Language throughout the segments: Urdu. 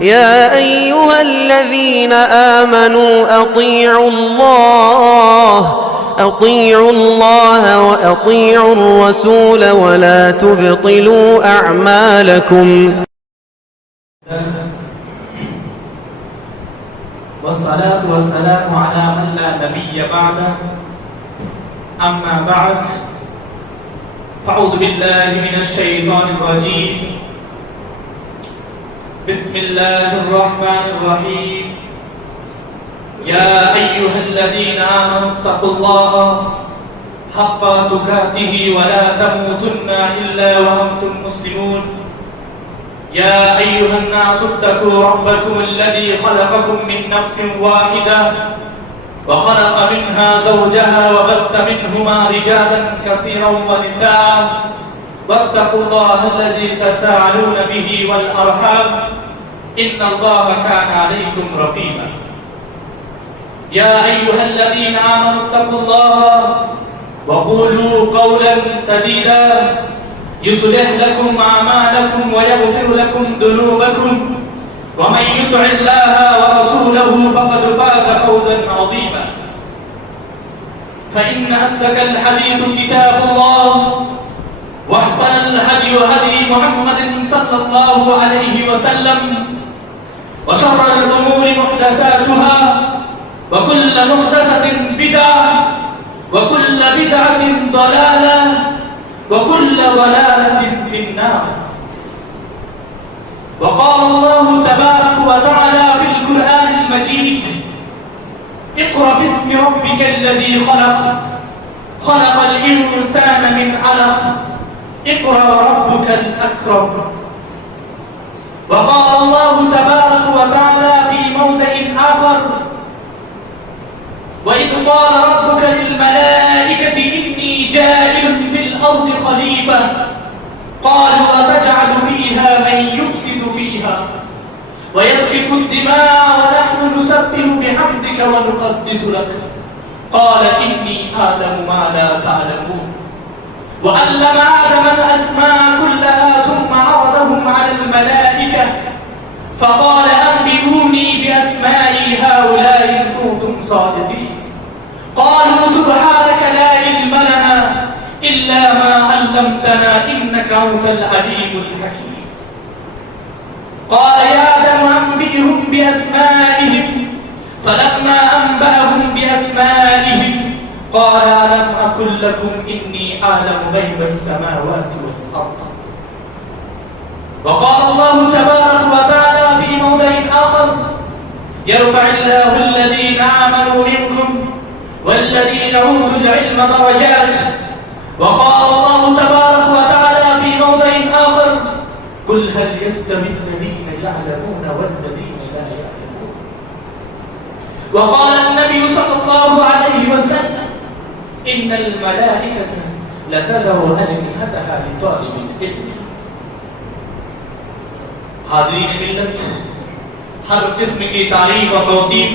يا أيها الذين آمنوا أطيعوا الله وأطيعوا الرسول ولا تبطلوا أعمالكم. والصلاة والسلام على من لا نبي بعده. أما بعد، فأعوذ بالله من الشيطان الرجيم. بسم الله الرحمن الرحيم. يا أيها الذين آمنوا اتقوا الله حق تقاته ولا تموتن إلا وأنتم مسلمون. يا أيها الناس اتقوا ربكم الذي خلقكم من نفس واحدة وخلق منها زوجها وبث منهما رجالا كثيرا ونساء واتقوا الله الذي تساءلون به والأرحام إن الله كان عليكم رقيبا. يا أيها الذين آمنوا اتقوا الله وقولوا قولا سديدا يصلح لكم أعمالكم ويغفر لكم ذنوبكم ومن يطع الله ورسوله فقد فاز فوزا عظيما. فإن أصدق الحديث كتاب الله وأحسن الهدي هدي محمد صلى الله عليه وسلم وشر الأمور محدثاتها وكل محدثة بدعة وكل بدعة ضلالة وكل ضلالة في النار. وقال الله تبارك وتعالى في القرآن المجيد: اقرأ باسم ربك الذي خلق خلق الإنسان من علق اقرأ وربك الأكرم. وقال الله تبارك وتعالى في موضع آخر: وإذ قال ربك للملائكة إني جاعل في الأرض خليفة قالوا أتجعل فيها من يفسد فيها ويسفك الدماء ونحن نسبح بحمدك ونقدس لك قال إني أعلم ما لا تعلمون. وعلم آدم الأسماء كلها ثم عرضهم على الملائكة فقال أنبئوني بأسماء هؤلاء إن كنتم صادقين. قالوا سبحانك لا علم لنا إلا ما علمتنا إنك أنت العليم الحكيم. قال يا آدم أنبئهم بأسمائهم فلما أنبأهم بأسمائهم قال ألم أقل لكم إني أعلم غيب السماوات والأرض. وقال الله تبارك وتعالى في موضع آخر: يرفع الله الذين آمنوا منكم والذين أوتوا العلم درجات. وقال الله تبارك وتعالى في موضع آخر: قل هل يستوي الذين يعلمون والذين لا يعلمون. وقال النبي صلى الله عليه وسلم: إن الملائكة لتضع أجنحتها لطالب العلم. حاضرین ملت، ہر قسم کی تعریف اور توصیف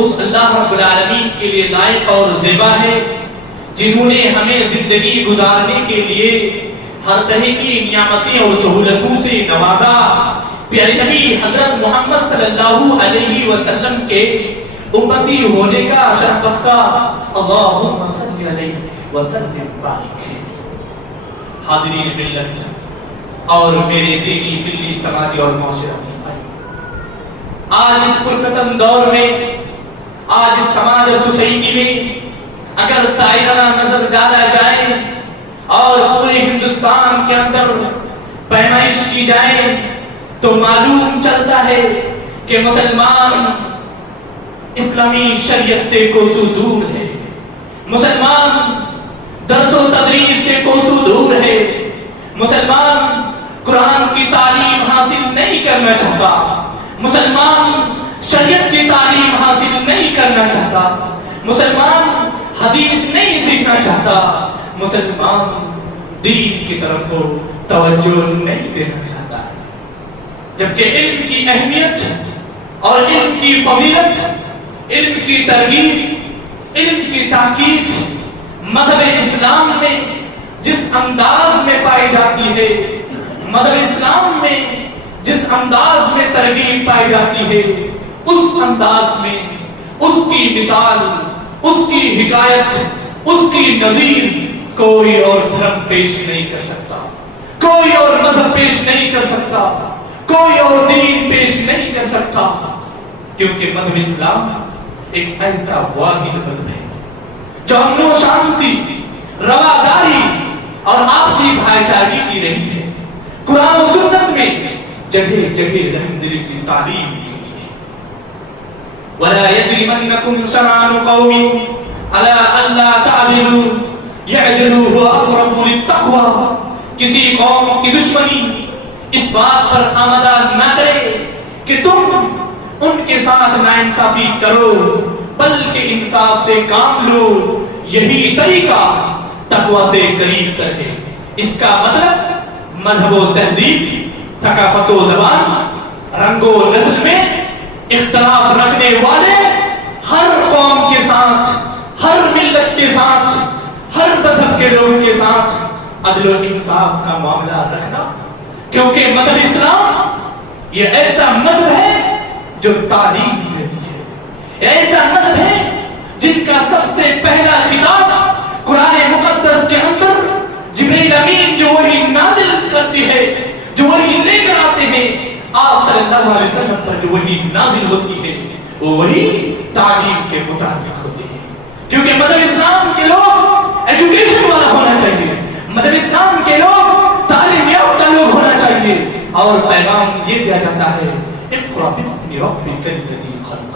اس اللہ رب العالمین کے لیے لائق اور زیبا ہے جنہوں نے ہمیں زندگی گزارنے کے لیے ہر طرح کی نعمتیں اور سہولتوں سے نوازا. پیارے نبی حضرت محمد صلی اللہ علیہ وسلم کے امتی ہونے کا شرف بخشا. اللہم صلی علیہ وسلم بارک. حاضرین ملت اور میرے دینی دلی سماجی اور معاشرتی بھائی، آج اس پرفتن دور میں، آج اس سماج اور سوسائٹی میں اگر دائرہ نظر ڈالا جائے اور پورے ہندوستان کے اندر پیمائش کی جائے تو معلوم چلتا ہے کہ مسلمان اسلامی شریعت سے کوسوں دور ہے، مسلمان درس و تدریس سے کوسوں دور ہے، مسلمان قرآن کی تعلیم حاصل نہیں کرنا چاہتا، مسلمان شریعت کی تعلیم حاصل نہیں کرنا چاہتا، مسلمان حدیث نہیں سیکھنا چاہتا، مسلمان دین کی طرف توجہ نہیں دینا چاہتا. جبکہ علم کی اہمیت اور علم کی فضیلت، علم کی ترغیب، علم کی تاکید مذہب اسلام میں جس انداز میں پائی جاتی ہے، مذہب اسلام میں جس انداز میں ترغیب پائی جاتی ہے اس انداز میں اس کی مثال، اس کی حکایت، اس کی نظیر کوئی اور دھرم پیش نہیں کر سکتا، کوئی اور مذہب پیش نہیں کر سکتا، کوئی اور دین پیش نہیں کر سکتا، کیونکہ مذہب اسلام ایک ایسا واحد مذہب ہے جو امن و شانتی، رواداری اور آپسی بھائی چارگی کی رہی ہے۔ قرآن و سنت میں جگہ جگہ رحم دلی کی تعلیم دی گئی ہے۔ وَلَا يَجْرِمَنَّكُمْ شَنَآنُ قَوْمٍ عَلَىٰ أَلَّا تَعْدِلُوا اعْدِلُوا هُوَ أَقْرَبُ لِلتَّقْوَىٰ۔ کسی قوم کی دشمنی اس بات پر آمدہ نہ کرے کہ تم ان کے ساتھ ناانصافی کرو، بلکہ انصاف سے کام لو، یہی طریقہ تقوی سے قریب تک ہے۔ اس کا مطلب مذہب و تہذیب، ثقافت و زبان، رنگ و نسل میں اختلاف رکھنے والے ہر قوم کے ساتھ، ہر ملت کے ساتھ، ہر مذہب کے لوگوں کے ساتھ عدل و انصاف کا معاملہ رکھنا، کیونکہ مذہب اسلام یہ ایسا مذہب ہے جو تعلیم دیتی ہے، ایسا مذہب ہے جن کا سب سے پہلا خطاب قرآن مقدس کے اندر جبریل امین جو وحی نازل کرتی ہے، جو وحی لے کر آتے ہیں آپ صلی اللہ علیہ وسلم پر، جو وحی نازل ہوتی ہے وہ وہی تعلیم کے مطابق ہوتی ہے، کیونکہ مذہب اسلام کے لوگ ایجوکیشن والا ہونا چاہیے، مذہب اسلام کے لوگ تعلیم یافتہ لوگ ہونا چاہیے، اور پیغام یہ دیا جاتا ہے اقرأ باسم ربک الذی خلق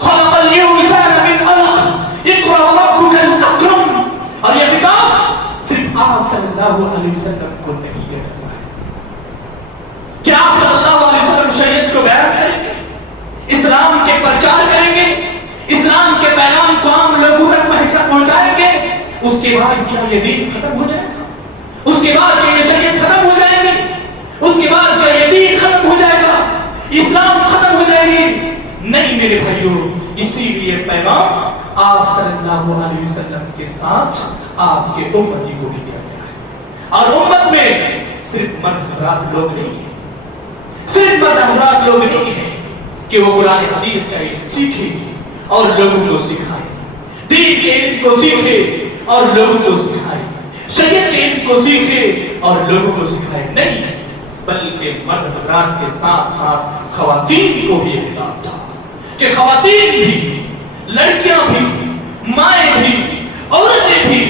خلق الانسان من علق اقرأ وربک الاکرم۔ اور یہ خطاب صرف آپ صلی اللہ علیہ وسلم کو نہیں دیا جاتا ہے کہ آپ صلی اللہ علیہ وسلم شریعت کو بیان کریں گے، اسلام کے پرچار کریں گے، اسلام کے پیغام کو عام لوگوں تک پہنچائیں گے، اس کے بعد کیا یہ دین ختم ہو جائے گا؟ اس کے بعد کیا یہ شریعت ختم ہو جائے گی؟ اس کے بعد کیا یہ دین ختم ہو جائے گا؟ اسلام ختم ہو جائے گی؟ نہیں میرے بھائیوں، اسی لیے پیغام آپ صلی اللہ علیہ وسلم کے ساتھ آپ کے امتی کو بھی دیا گیا ہے، اور امت میں صرف مرد حضرات لوگ نہیں ہیں، صرف مرد حضرات لوگ نہیں ہیں کہ وہ قرآن حدیث کا علم سیکھے اور لوگوں کو سکھائے، دین کے علم کو سیکھے اور لوگوں کو سکھائے، شریعت کے علم کو سیکھے اور لوگوں کو سکھائے، نہیں، بلکہ مرد حضرات کے ساتھ ساتھ خواتین کو بھی خطاب تھا کہ خواتین بھی، لڑکیاں بھی، مائیں بھی، عورتیں بھی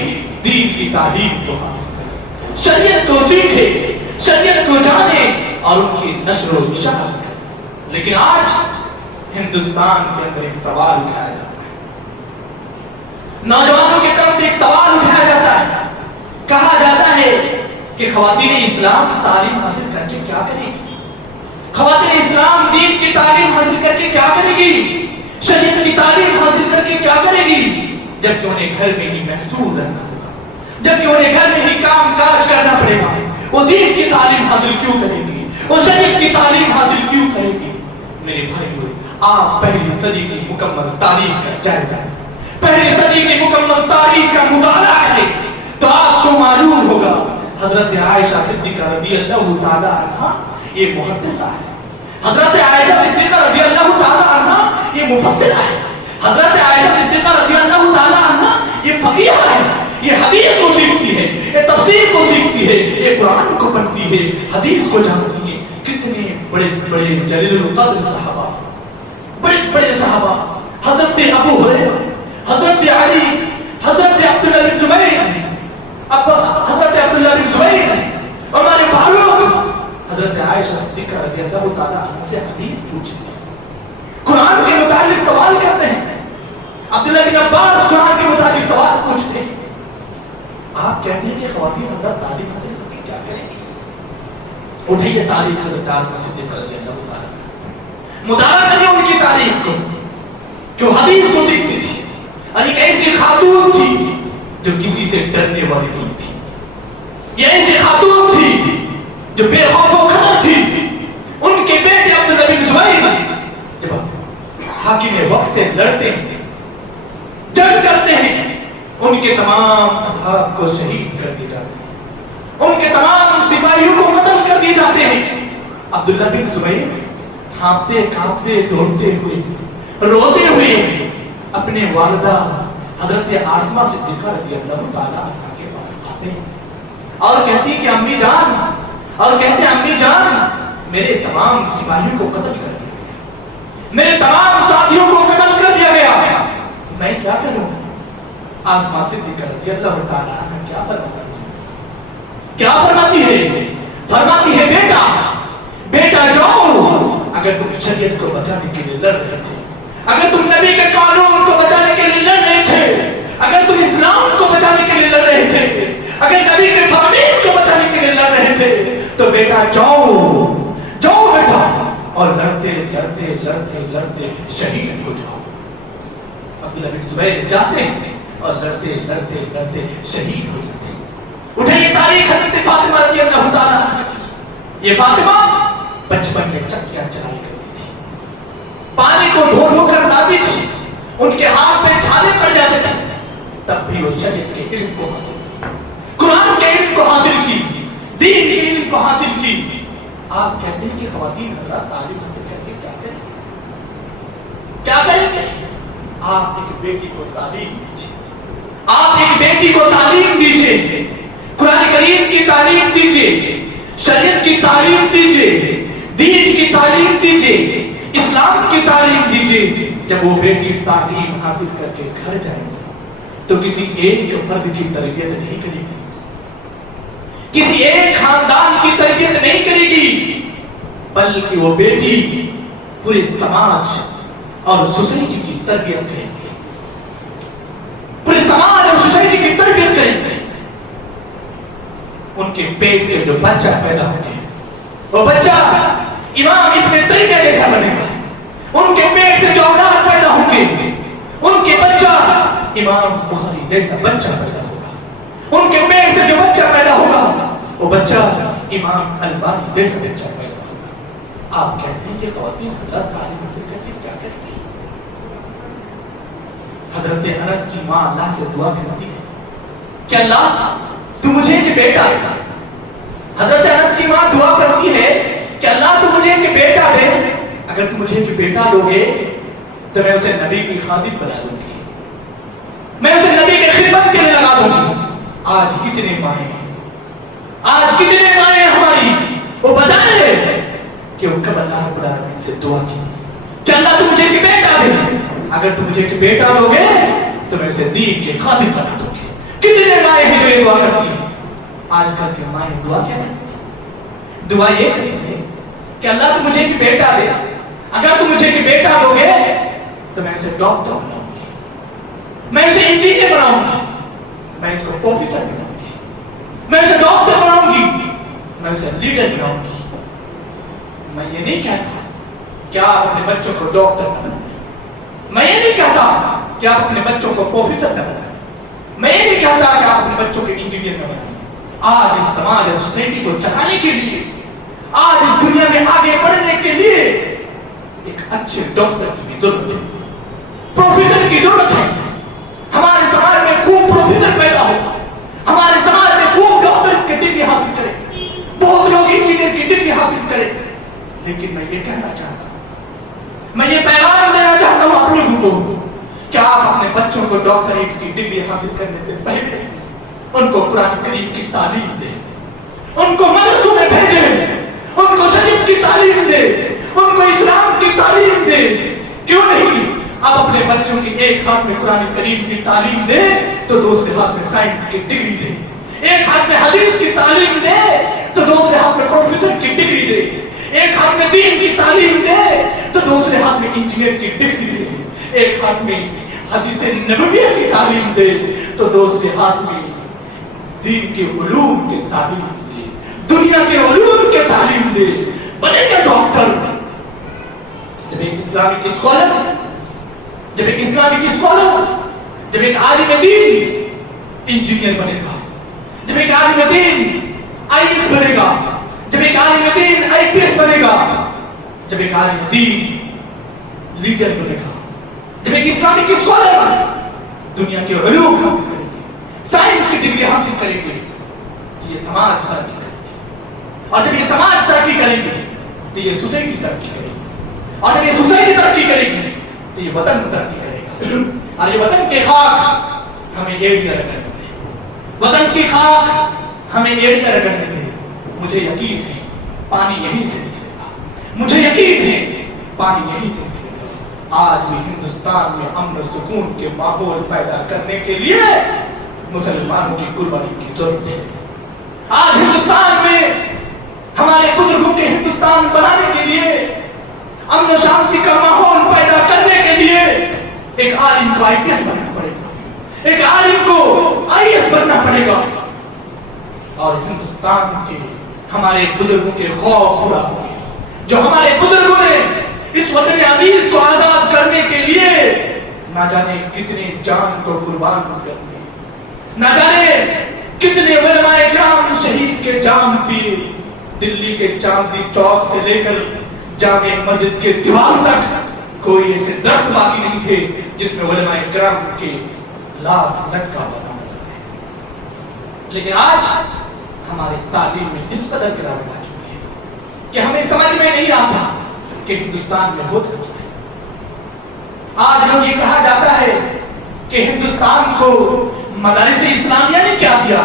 دین کی تعلیم کو حاصل کریں، شریعت کو سیکھے، شریعت کو جانے اور ان کی نشر و اشاعت کریں۔ لیکن آج ہندوستان کے اندر ایک سوال اٹھایا جاتا ہے، نوجوانوں کی طرف سے ایک سوال اٹھایا جاتا ہے، کہا جاتا ہے کہ خواتین اسلام تعلیم حاصل کر کے کیا کریں گی؟ خواتین اسلام دین کی تعلیم حاصل کر کے کیا کرے گی؟ شریعت کی تعلیم حاصل کر کے کیا کرے گی؟ جبکہ انہیں گھر میں ہی محصول رہنا ہوگا، جبکہ انہیں گھر میں ہی کام کاج کرنا پڑے گا، وہ دین کی تعلیم حاصل کیوں کرے گی؟ وہ شریعت کی تعلیم حاصل کیوں کرے گی؟ میرے بھائیو، آپ پہلی صدی کی مکمل تاریخ کا جائزہ، پہلی صدی کی مکمل تاریخ کا مطالعہ کریں تو آپ کو معلوم ہوگا حضرت عائشہ صدیقہ رضی اللہ تعالی عنہ یہ محدثہ ہے، حضرت عائشہ صدیقہ رضی اللہ تعالی عنہ یہ مفسرہ ہے، حضرت عائشہ صدیقہ رضی اللہ تعالی عنہ یہ فقیہ ہے، یہ حدیث کو سیکھتی ہے، یہ تفسیر کو سیکھتی ہے، یہ قرآن کو پڑھتی ہے، حدیث کو جانتی ہے۔ کتنے بڑے بڑے جلیل القدر صحابہ، بڑے بڑے صحابہ، حضرت ابو ہریرہ، حضرت علی، حضرت عبداللہ بن زبیر، حضرت عبداللہ بن زبیر، عمر فاروق، حضرت عائشہ صدیقہ رضی اللہ تعالی عنہ سے حدیث پوچھتے ہیں، قرآن کے متعلق سوال کرتے ہیں، عبداللہ بن عباس قرآن کے متعلق سوال پوچھتے ہیں۔ آپ کہتے ہیں کہ خواتین حضرت تعلیم حاصل کر کے کیا کریں گی؟ اٹھائیے تاریخ حضرت عائشہ صدیقہ رضی اللہ تعالی عنہ، مطالعہ کریے ان کی تاریخ کو کہ وہ حدیث کو سیکھتی تھی، اور ایک ایسی خاتون تھی جو کسی سے ڈرنے والی نہیں تھی، یہ ایسی خاتون تھی جو بے خوف و خطر تھی۔ ان کے بیٹے عبداللہ بن زبیر جب حاکم وقت سے لڑتے ہیں، جنگ کرتے ہیں، ان کے تمام اصحاب کو شہید کر دیے جاتے ہیں، ان کے تمام سپاہیوں کو قتل کر دیے جاتے ہیں، عبداللہ بن زبیر ہانپتے کانپتے دوڑتے ہوئے روتے ہوئے اپنے والدہ حضرت آسمہ صدیقہ رضی اللہ تعالیٰ عنہ کے پاس آتے ہیں اور کہتی کہ امی جان، اور کہتے ہیں امی جان میرے تمام سپاہیوں کو قتل کر دیا گیا، میرے تمام ساتھیوں کو قتل کر دیا گیا، میں کیا کروں؟ آسمہ صدیقہ رضی اللہ تعالیٰ عنہ کیا فرماتی ہے؟ کیا فرماتی ہے؟ فرماتی ہے بیٹا بیٹا جاؤ، اگر تم شریعت کو بچانے کے لیے لڑ رہے تھے، اگر تم نبی کے قانون کو بچانے کے لیے لڑ رہے تھے، اگر تم اسلام کو بچانے کے لیے لڑ رہے تھے، اگر نبی کے فرمان کو بچانے کے لیے لڑ رہے تھے، تو بیٹا جاؤ جاؤ بیٹا، اور لڑتے لڑتے لڑتے لڑتے شہید ہو جاؤ۔ عبداللہ بن زبیر جاتے ہیں اور لڑتے لڑتے لڑتے شہید ہو جاتے ہیں۔ اٹھے یہ تاریخ حضرت فاطمہ رضی اللہ تعالیٰ عنہ کی۔ یہ فاطمہ بچپن کے چکیاں چلائی کرتی تھی، پانی کو ڈھو ڈھو کر لاتی تھی، ان کے ہاتھ میں چھالے پڑ جاتے تھے، تب بھی وہ شریعت کے علم کو حاصل کی، قرآن کے علم کو حاصل کی، دین کے علم کو حاصل کی۔ آپ کہتے ہیں کہ خواتین حضرات تعلیم حاصل کر کے کیا کریں؟ کیا کریں گے؟ آپ ایک بیٹی کو تعلیم دیجیے، آپ ایک بیٹی کو تعلیم دیجیے، قرآن کریم کی تعلیم دیجیے، شریعت کی تعلیم دیجیے، دین کی تعلیم دیجیے، اسلام کی تعلیم دیجیے۔ جب وہ بیٹی تعلیم حاصل کر کے گھر جائے گی تو کسی ایک فرد کی تربیت نہیں کرے گی، کسی ایک خاندان کی تربیت نہیں کرے گی، بلکہ وہ بیٹی پورے سماج اور سوسائٹی کی تربیت کرے گی، پورے سماج اور سوسائٹی کی تربیت کرے گی۔ ان کے پیٹ سے جو بچہ پیدا ہوگا وہ بچہ امام ابن تیمیہ جیسا بنے گا، ان کے پیٹ سے جو اولاد پیدا ہوں گے ان کے بچہ امام بخاری جیسا بچہ پیدا ہوگا، ان کے پیٹ سے جو بچہ پیدا ہوگا وہ بچہ امام البانی جیسا بچہ پیدا ہوگا۔ آپ کہتے ہیں کہ خواتین حضرات تعلیم حاصل کر کے کیا کرتی ہیں؟ حضرت انس کی ماں اللہ سے دعا کرتی ہے کہ اللہ تو مجھے ایک بیٹا دے۔ حضرت انس کی ماں دعا کرتی ہے کہ اللہ تو مجھے ایک بیٹا دے، اگر تو مجھے ایک بیٹا دو گے تو میں اسے نبی کی خادم بنا دوں گی، میں اسے نبی کی خدمت کے لیے لگا دوں گی۔ آج کتنے مائیں ہیں، آج کتنے مائیں ہیں ہماری، وہ بتائیں کہ وہ کب اللہ رب العالمین سے دعا کی کہ اللہ تو مجھے ایک بیٹا دے، اگر تو مجھے ایک بیٹا دو گے تو میں اسے دین کے خادم بنا دوں گی۔ کتنے مائیں ہیں جو یہ دعا کرتی ہیں؟ آج کل کی مائیں دعا کیا کرتی ہیں؟ دعا یہ کرتی ہے کہ اللہ تو مجھے ایک بیٹا دے، اگر تو مجھے ایک بیٹا دو گے تو میں اسے ڈاکٹر بناؤں گی، میں اسے انجینئر بناؤں گی، میں اس کو پروفیسر بناؤں گی، میں اسے ڈاکٹر بناؤں گی، میں اسے لیڈر بناؤں گی۔ میں یہ نہیں کہتا کہ آپ اپنے بچوں کو ڈاکٹر نہ بنائیں، میں یہ نہیں کہتا کہ آپ اپنے بچوں کو پروفیسر نہ بنائیں، میں یہ نہیں کہتا کہ آپ اپنے بچوں کو انجینئر نہ بنائیں۔ آج اس سماج اور سوسائٹی کو چلانے کے لیے، آج اس دنیا میں آگے بڑھنے کے لیے ایک اچھے ڈاکٹر کی بھی ضرورت ہے، پروفیسر کی ضرورت ہے۔ ہمارے سماج میں خوب پروفیسر پیدا ہو، ہمارے سماج میں خوب ڈاکٹر کی ڈگری حاصل کرے، بہت لوگ انجینئر کی ڈگری حاصل کرے۔ لیکن میں یہ کہنا چاہتا ہوں، میں یہ پیغام دینا چاہتا ہوں آپ لوگوں کو کہ آپ اپنے بچوں کو ڈاکٹریٹ کی ڈگری حاصل کرنے سے پہلے ان کو قرآن کریم کی تعلیم دیں، ان کو مدرسوں میں بھیجیں، ان کو شریعت کی تعلیم دیں، ان کو اسلام کی تعلیم دیں۔ کیوں نہیں آپ اپنے بچوں کی ایک ہاتھ میں قرآن کریم کی تعلیم دیں تو دوسرے ہاتھ میں سائنس کی ڈگری دیں، ایک ہاتھ میں حدیث کی تعلیم دیں تو دوسرے ہاتھ میں پروفیسر کی ڈگری دیں، ایک ہاتھ میں دین کی تعلیم دیں تو دوسرے ہاتھ میں انجینئر کی ڈگری دیں، ایک ہاتھ میں حدیث نبویہ کی تعلیم دے تو دوسرے ہاتھ میں دین کے علوم کی تعلیم دے، دنیا کے علوم کی تعلیم دے، بنے گا ڈاکٹر۔ جب ایک اسلامک اسکالر، جب ایک اسلامک اسکالر، جب ایک عالم دین انجینئر بنے گا، جب ایک عالم دین آئی ایس بنے گا، جب ایک عالم دین آئی پی ایس بنے گا، جب ایک عالم دین لیڈر بنے گا، جب ایک اسلامک اسکالر دنیا کے علوم حاصل کرے گی، سائنس کی ڈگری حاصل کرے گی، تو یہ سماج ترقی کرے گی، اور جب یہ سماج ترقی کرے گی تو یہ سوسائٹی ترقی کرے گی، اور جب یہ سوسائٹی ترقی کرے گی تو یہ وطن ترقی کرے گا، اور یہ وطن کی خاک ہمیں ایڑیاں رگڑنے دے، وطن کی خاک ہمیں ایڑیاں رگڑنے دے۔ مجھے یقین ہے پانی یہیں سے نکلے گا، مجھے یقین ہے پانی یہیں سے نکلے گا۔ آج بھی ہندوستان میں امن و سکون کے ماحول پیدا کرنے کے لیے مسلمانوں کی قربانی کی ضرورت ہے۔ آج ہندوستان میں ہمارے بزرگوں کے ہندوستان بنانے کے لیے، امن و شانتی کا ماحول پیدا کرنے کے لیے ایک عالم کو IPS بننا پڑے گا، ایک عالم کو IAS بننا پڑے گا، اور ہندوستان کے ہمارے بزرگوں کے خوف پورا ہو گیا۔ جو ہمارے بزرگوں نے اس وطن عزیز کو آزاد کرنے کے لیے نہ جانے کتنے جان کو قربان کر دیے، نہ جانے کتنے علماء کرام شہید کے جام پیے، دلی کے چاندنی چوک سے لے کر جامع مسجد کے دیوار تک کوئی ایسے درخت باقی نہیں تھے جس میں علماء کرام کے لاش لٹکا بنا سکے۔ لیکن آج ہمارے تعلیم میں اس قدر گراوٹ آ چکی ہے کہ ہمیں سمجھ میں نہیں آتا کہ ہندوستان میں ہوتا کیا ہے۔ آج ہم یہ کہا جاتا ہے کہ ہندوستان کو مدارس اسلامیہ نے کیا دیا،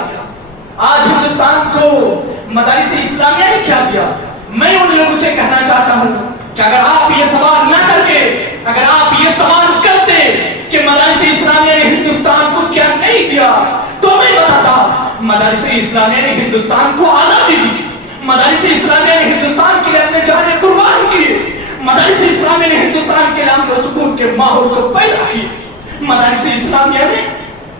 آج ہندوستان کو مدارس اسلامیہ نے کیا دیا۔ میں ان لوگوں سے کہنا چاہتا ہوں کہ اگر آپ یہ سوال نہ کر کے، اگر آپ یہ سوال کرتے کہ مدارس اسلامیہ نے ہندوستان کو کیا نہیں دیا، تو میں بتاتا مدارس اسلامیہ نے ہندوستان کو آزادی دی، مدارس اسلامیہ نے ہندوستان کے لیے اپنے جانیں قربان کیے، مدارس اسلامیہ نے ہندوستان کے لیے امن و سکون کے ماحول کو پیدا کیا۔ مدارس اسلامیہ نے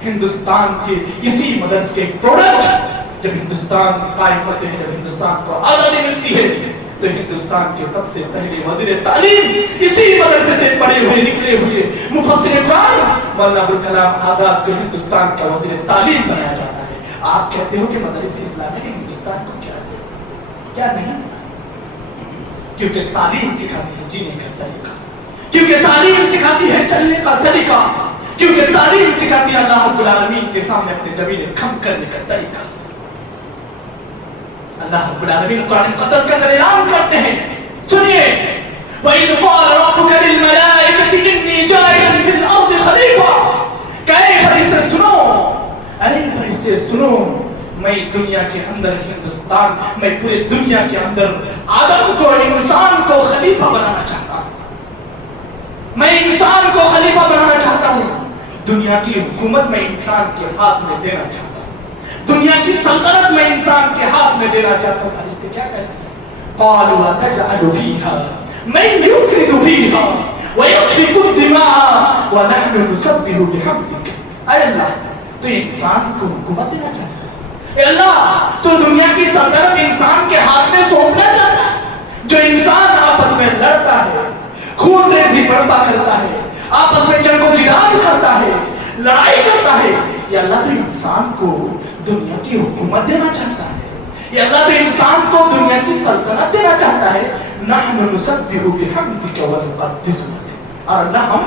ہندوستان کے اسی مدرسے کے پروڈکٹ جب ہندوستان قائم ہوتے ہیں، جب ہندوستان کو آزادی ملتی ہے تو ہندوستان کے سب سے پہلے وزیر تعلیم اسی مدرسے سے پڑھے ہوئے نکلے ہوئے مفسر قرآن مولانا ابوالکلام آزاد کو ہندوستان کا وزیر تعلیم بنایا جاتا ہے۔ آپ کہتے ہو کہ مدارس اسلامی نے ہندوستان کو کیا نہیں، کیونکہ تعلیم سکھاتی ہے جینے کا طریقہ، کیونکہ تعلیم سکھاتی ہے چلنے کا طریقہ، کیونکہ تعلیم سکھاتی ہے اللہ رب العالمین کے سامنے اپنے جبین کھم کرنے کا طریقہ۔ اللہ رب العالمین قرآن مقدس کے اندر اعلان کرتے ہیں، سنیے، وَإِذْ قَالَ رَبُّكَ لِلْمَلَائِكَةِ إِنِّي جَاعِلٌ فِي الْأَرْضِ خَلِيفَةً، کہ اے فرشتے سنو، اے فرشتے سنو، میں دنیا کے اندر ہندوستان، میں پورے دنیا کے اندر آدم کو، انسان کو خلیفہ بنانا چاہتا ہوں، میں انسان کو خلیفہ بنانا چاہتا ہوں، دنیا کی حکومت میں انسان کے ہاتھ میں دینا چاہتا ہوں، دنیا کی سلطنت میں انسان کے ہاتھ میں دینا چاہتا ہوں۔ فرشتے کیا کہتے ہیں؟ قالوا تجعل فيها من يفسد فيها ويسفك الدماء ونحن نسبح بحمدك۔ اے اللہ تو انسان کو حکومت دینا چاہتا ہے، اے اللہ تو دنیا کی سلطنت انسان کے ہاتھ میں سونپنا چاہتا ہے، جو انسان آپس میں لڑتا ہے، خون ریزی برپا کرتا ہے، آپس میں جنگ و جدال کرتا ہے، لڑائی کرتا ہے، یا اللہ تو انسان کو دنیا کی حکومت دینا چاہتا ہے، یا اللہ تو انسان کو دنیا کی سلطنت دینا چاہتا ہے۔ نحن نسبح بحمدک ونقدس لک، اور اللہ ہم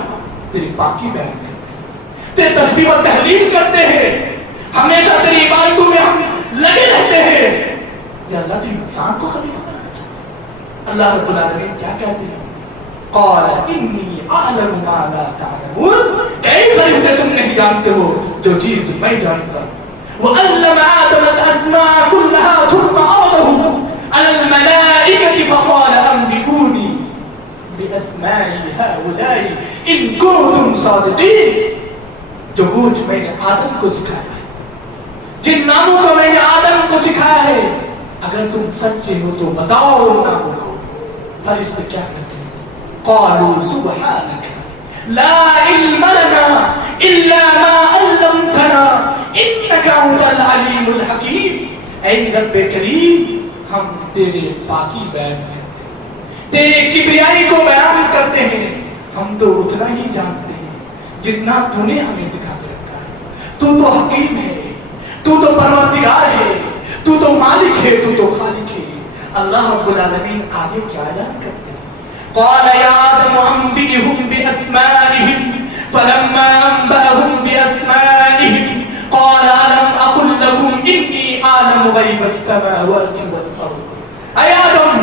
تیری پاکی بیان کرتے ہیں، تیری تسبیح و تحلیل کرتے ہیں، ہمیشہ تیری عبادتوں میں ہم لگے رہتے ہیں، یا اللہ تو انسان کو خلیفہ بنانا چاہتا ہے۔ اللہ رب العالمین کیا کہتے ہیں؟ قال انی اعلم ما لا تعلمون، کئی فرشتے تم نہیں جانتے ہو جو چیز میں جانتا ہوں۔ وعلم آدم الاسماء كلها ثم عرضهم على الملائكة فقال انبئوني باسماء هؤلاء ان كنتم صادقين، جو کچھ میں نے آدم کو سکھایا ہے، جن ناموں کو میں نے آدم کو سکھایا ہے، اگر تم سچے ہو تو بتاؤ ان ناموں کو۔ فرشتے کیا کہتے ہیں؟ قالوا سبحانك لا علم لنا الا ما علمتنا انك انت العلیم الحکیم۔ اے رب کریم، ہم تیرے پاکی بیان کرتے ہیں، تیرے کبریائی کو بیان کرتے ہیں، ہم تو اتنا ہی جانتے ہیں جتنا تو نے ہمیں سکھا کے رکھا ہے۔ تو تو حکیم ہے، تو تو پروردگار ہے، تو تو مالک ہے، تو تو خالق ہے۔ اللہ رب العالمین آگے کیا اعلان کرتے ہیں؟ قال يا آدم انبئهم بأسمائهم فلما أنبأهم بأسمائهم قال ألم أقل لكم إني أعلم غيب السماوات والأرض۔ اے آدم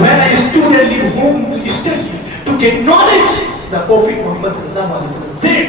when a student leave home to study to get knowledge, the Prophet Muhammad sallallahu alaihi wasallam said,